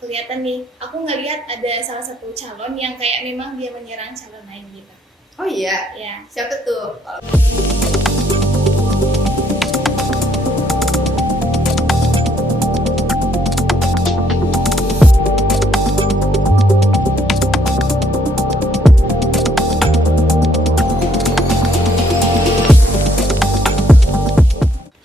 kelihatan nih, aku ngelihat ada salah satu calon yang kayak memang dia menyerang calon lain gitu. Oh iya, Ya. siapa tuh?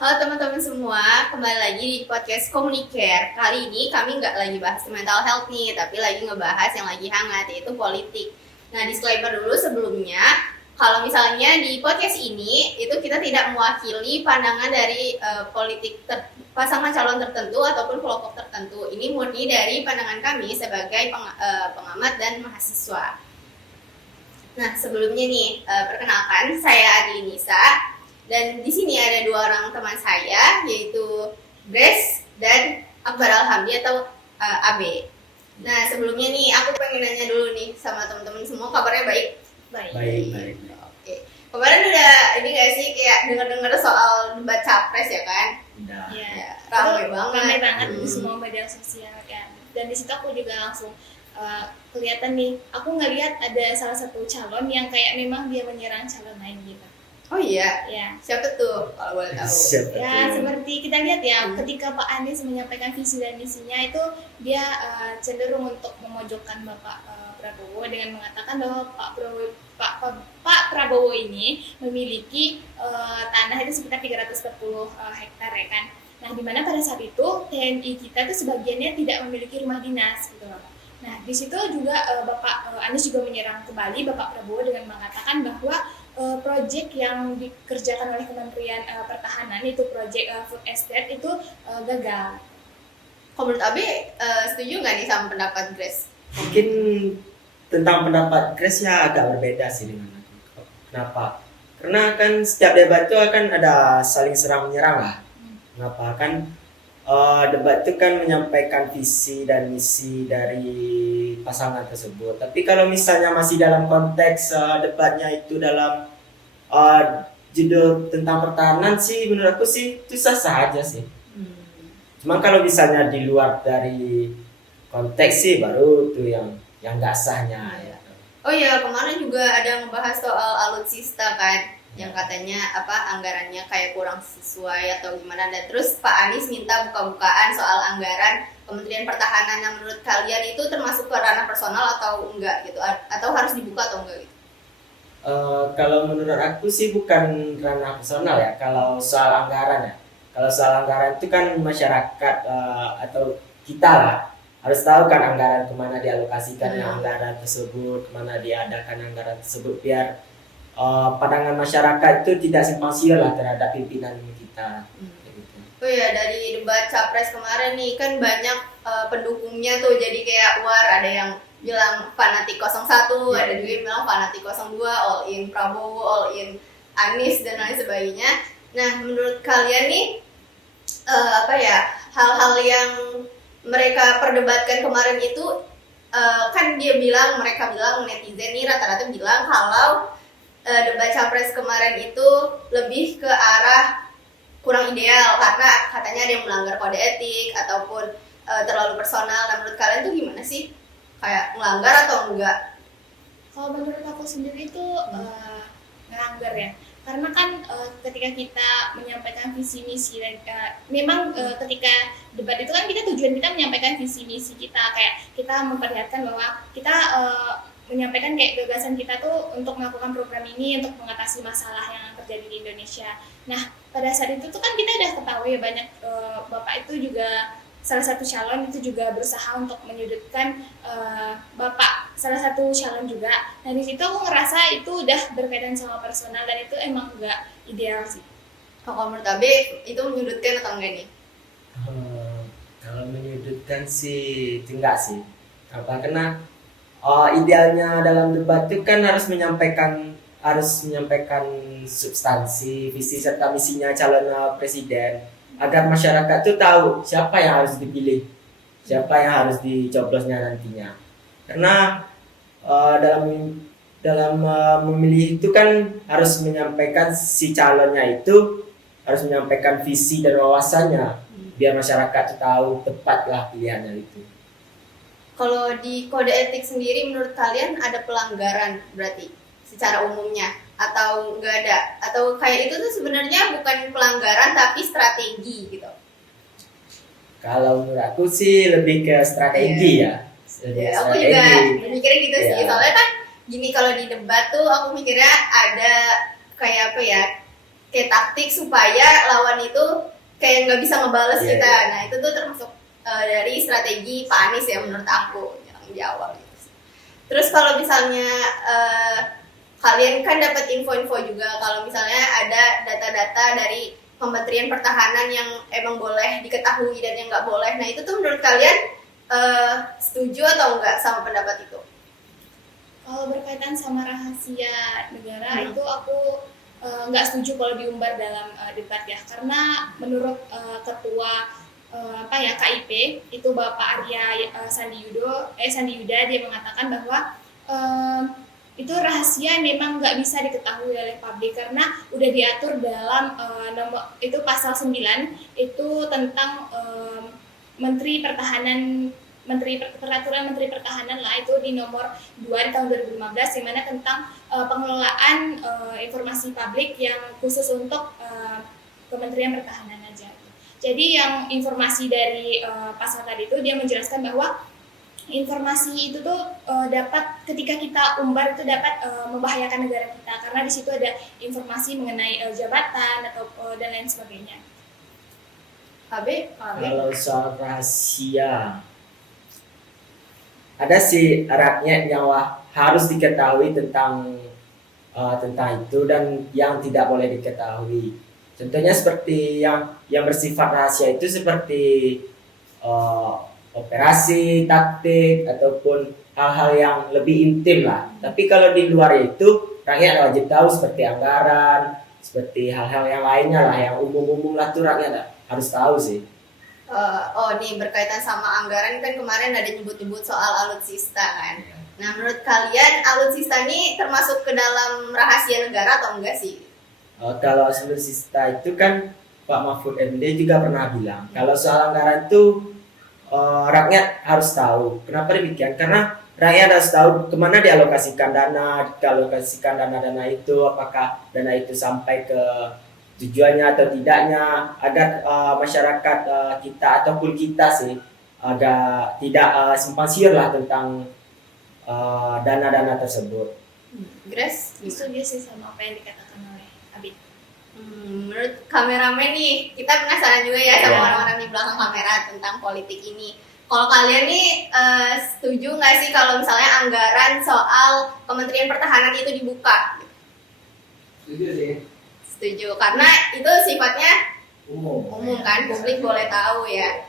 Halo teman-teman semua, kembali lagi di podcast Communicare. Kali ini kami nggak lagi bahas mental health nih, tapi lagi ngebahas yang lagi hangat, yaitu politik. Nah, disclaimer dulu sebelumnya, kalau misalnya di podcast ini, itu kita tidak mewakili pandangan dari pasangan calon tertentu ataupun kelompok tertentu. Ini murni dari pandangan kami sebagai pengamat dan mahasiswa. Nah, sebelumnya nih, perkenalkan, saya Adi Nisa. Dan di sini ada dua orang teman saya, yaitu Grace dan Akbar Alhamdi atau AB. Nah, sebelumnya nih aku pengen nanya dulu nih sama teman-teman semua, kabarnya baik? Baik. Oke. Kemarin udah ini gak sih kayak dengar-dengar soal debat capres ya kan? Udah. Ya. Ramai banget. Ramai banget di semua media sosial kan. Dan di situ aku juga langsung kelihatan nih, aku ngelihat ada salah satu calon yang kayak memang dia menyerang calon lain gitu. Oh iya, Ya. siapa tuh kalau boleh tahu? Siapa Ya, tuh? seperti kita lihat ya, ketika Pak Anies menyampaikan visi dan misinya itu dia cenderung untuk memojokkan Bapak Prabowo dengan mengatakan bahwa Pak Prabowo ini memiliki tanah itu sekitar 340 hektar ya kan. Nah, di mana pada saat itu TNI kita itu sebagiannya tidak memiliki rumah dinas gitu loh. Nah, di situ juga Bapak Anies juga menyerang kembali Bapak Prabowo dengan mengatakan bahwa proyek yang dikerjakan oleh Kementerian Pertahanan itu proyek food estate itu gagal. Kalau menurut Abe, setuju nggak nih sama pendapat Grace? Mungkin tentang pendapat Grace ya agak berbeda sih dengan aku. Kenapa? Karena kan setiap debat itu akan ada saling serang menyerang lah. Kenapa? Kan debat itu kan menyampaikan visi dan misi dari pasangan tersebut. Tapi kalau misalnya masih dalam konteks debatnya itu dalam judul tentang pertahanan sih, menurut aku sih itu sah-sah aja sih. Cuman kalau misalnya di luar dari konteks sih baru tuh yang nggak sahnya ya. Oh iya, kemarin juga ada ngebahas soal alutsista kan, yang katanya anggarannya kayak kurang sesuai atau gimana, dan terus Pak Anies minta buka-bukaan soal anggaran Kementerian Pertahanan. Nah, menurut kalian itu termasuk ke ranah personal atau enggak gitu, atau harus dibuka atau enggak gitu? Kalau menurut aku sih bukan ranah personal ya. Kalau soal anggaran ya, kalau soal anggaran itu kan masyarakat atau kita lah harus tahu kan anggaran kemana dialokasikan anggaran tersebut, kemana diadakan anggaran tersebut, biar pandangan masyarakat itu tidak simpang siur lah terhadap pimpinan kita. Gitu. Oh iya, dari debat capres kemarin nih kan banyak pendukungnya tuh, jadi kayak war, ada yang bilang fanatik 01, ada juga yang bilang fanatik 02, all in Prabowo, all in Anies dan lain sebagainya. Nah, menurut kalian nih hal-hal yang mereka perdebatkan kemarin itu, kan mereka bilang netizen nih rata-rata bilang kalau debat capres kemarin itu lebih ke arah kurang ideal karena katanya ada yang melanggar kode etik ataupun terlalu personal. Nah, menurut kalian tuh gimana sih? Kayak melanggar atau enggak? Kalau menurut aku sendiri itu ngelanggar ya, karena kan ketika kita menyampaikan visi misi dan memang ketika debat itu kan tujuan kita menyampaikan visi misi kita, kayak kita memperlihatkan bahwa kita menyampaikan kayak gagasan kita tuh untuk melakukan program ini untuk mengatasi masalah yang terjadi di Indonesia. Nah, pada saat itu tuh kan kita udah ketahui banyak Bapak itu juga salah satu calon itu juga berusaha untuk menyudutkan Bapak salah satu calon juga. Nah, di situ aku ngerasa itu udah berkaitan sama personal dan itu emang enggak ideal sih. Kalau menurut Abe itu menyudutkan atau enggak nih? Kalau menyudutkan sih enggak sih. Karena idealnya dalam debat itu kan harus menyampaikan substansi, visi serta misinya calon presiden, agar masyarakat tuh tahu siapa yang harus dipilih, siapa yang harus dicoblosnya nantinya. Karena dalam memilih itu kan harus menyampaikan, si calonnya itu harus menyampaikan visi dan wawasannya, biar masyarakat tuh tahu tepatlah pilihannya itu. Kalau di kode etik sendiri menurut kalian ada pelanggaran berarti secara umumnya atau nggak ada? Atau kayak itu tuh sebenarnya bukan pelanggaran tapi strategi gitu? Kalau menurut aku sih lebih ke strategi ya. Lebih Ya, ke aku juga strategi. mikirnya gitu sih. Iya. Soalnya kan gini, kalau di debat tuh aku mikirnya ada kayak apa ya? Kayak taktik supaya lawan itu kayak nggak bisa ngebales Iya, kita. iya. Nah, itu tuh termasuk dari strategi Pak Anies ya menurut aku yang di awal gitu sih. Terus kalau misalnya kalian kan dapat info-info juga kalau misalnya ada data-data dari Kementerian Pertahanan yang emang boleh diketahui dan yang nggak boleh. Nah, itu tuh menurut kalian setuju atau enggak sama pendapat itu? Kalau berkaitan sama rahasia negara itu aku nggak setuju kalau diumbar dalam debat ya, karena menurut ketua KIP itu Bapak Arya Sandi Yuda, dia mengatakan bahwa eh, itu rahasia memang nggak bisa diketahui oleh publik karena udah diatur dalam nomor itu pasal 9 itu tentang Menteri Pertahanan Peraturan Menteri Pertahanan lah, itu di nomor 2 di tahun 2015 di mana tentang pengelolaan informasi publik yang khusus untuk Kementerian Pertahanan aja. Jadi yang informasi dari pasal tadi itu dia menjelaskan bahwa informasi itu tuh dapat ketika kita umbar itu dapat membahayakan negara kita karena di situ ada informasi mengenai jabatan atau dan lain sebagainya. KB? Kalau soal rahasia, ada sih rakyat yang harus diketahui tentang itu dan yang tidak boleh diketahui. Contohnya seperti yang bersifat rahasia itu seperti operasi, taktik ataupun hal-hal yang lebih intim lah. Tapi kalau di luar itu rakyat wajib tahu seperti anggaran, seperti hal-hal yang lainnya lah yang umum-umum lah tuh rakyat harus tahu sih. Nih berkaitan sama anggaran kan kemarin ada nyebut-nyebut soal alutsista kan. Nah, menurut kalian alutsista ini termasuk ke dalam rahasia negara atau enggak sih? Kalau alutsista itu kan Pak Mahfud MD juga pernah bilang kalau soal anggaran itu rakyat harus tahu. Kenapa demikian? Karena rakyat harus tahu kemana dialokasikan dana itu, apakah dana itu sampai ke tujuannya atau tidaknya, agar masyarakat kita ataupun kita sih agak tidak simpang siur lah tentang dana-dana tersebut. Grace? Setuju sih sama apa yang dikatakan oleh Abid. Menurut kameramen nih, kita penasaran juga ya sama Iya. orang-orang di belakang kamera tentang politik ini. Kalau kalian nih setuju nggak sih kalau misalnya anggaran soal Kementerian Pertahanan itu dibuka? Setuju sih. Setuju, karena itu sifatnya umum kan, publik boleh tahu ya.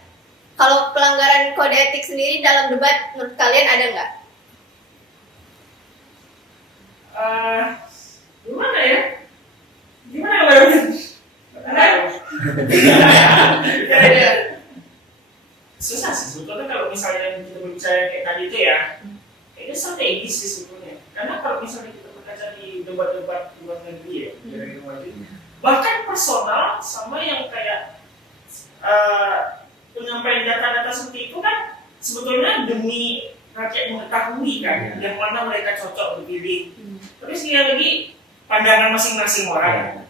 Kalau pelanggaran kode etik sendiri dalam debat, menurut kalian ada nggak? Gimana ya? Gimana bayangin? Susah sih sebetulnya kalau misalnya kita berbicara kayak tadi itu ya, itu strategis sih sebetulnya. Karena kalau misalnya kita berkaca di debat-debat luar negeri ya, dari luar negeri, bahkan personal sama yang kayak penyampaian data-data seperti itu kan sebetulnya demi rakyat mengetahui kan yang mana mereka cocok dipilih. Tapi sekali lagi pandangan masing-masing orang.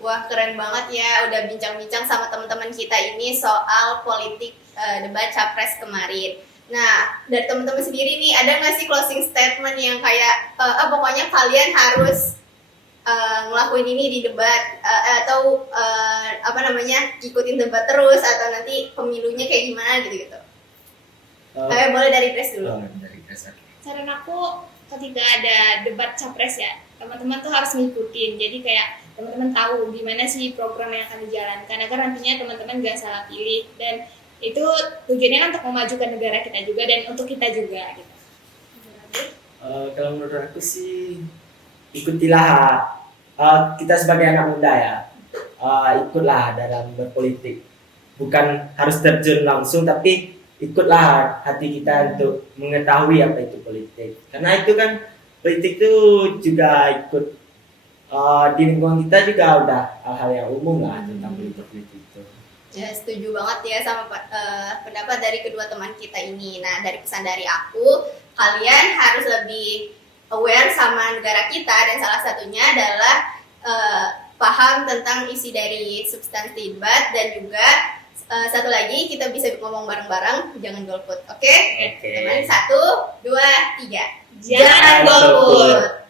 Wah, keren banget ya udah bincang-bincang sama teman-teman kita ini soal politik debat capres kemarin. Nah, dari teman-teman sendiri nih, ada nggak sih closing statement yang kayak pokoknya kalian harus ngelakuin ini di debat atau ikutin debat terus atau nanti pemilunya kayak gimana gitu-gitu. Boleh dari Grace dulu. Saran aku ketika ada debat capres ya, teman-teman tuh harus ngikutin. Jadi kayak teman-teman tahu gimana sih program yang akan dijalankan agar nantinya teman-teman gak salah pilih, dan itu tujuannya kan untuk memajukan negara kita juga dan untuk kita juga gitu. Kalau menurut aku sih ikutilah kita sebagai anak muda ya, ikutlah dalam berpolitik, bukan harus terjun langsung tapi ikutlah hati kita untuk mengetahui apa itu politik, karena itu kan politik itu juga ikut di lingkungan kita juga udah hal-hal yang umum lah tentang politik itu. Ya, setuju banget ya sama pendapat dari kedua teman kita ini. Nah, dari pesan dari aku, kalian harus lebih aware sama negara kita, dan salah satunya adalah paham tentang isi dari substansi debat, dan juga satu lagi kita bisa ngomong bareng-bareng, jangan golput. Oke? Oke. Teman, 1, 2, 3. Jangan golput.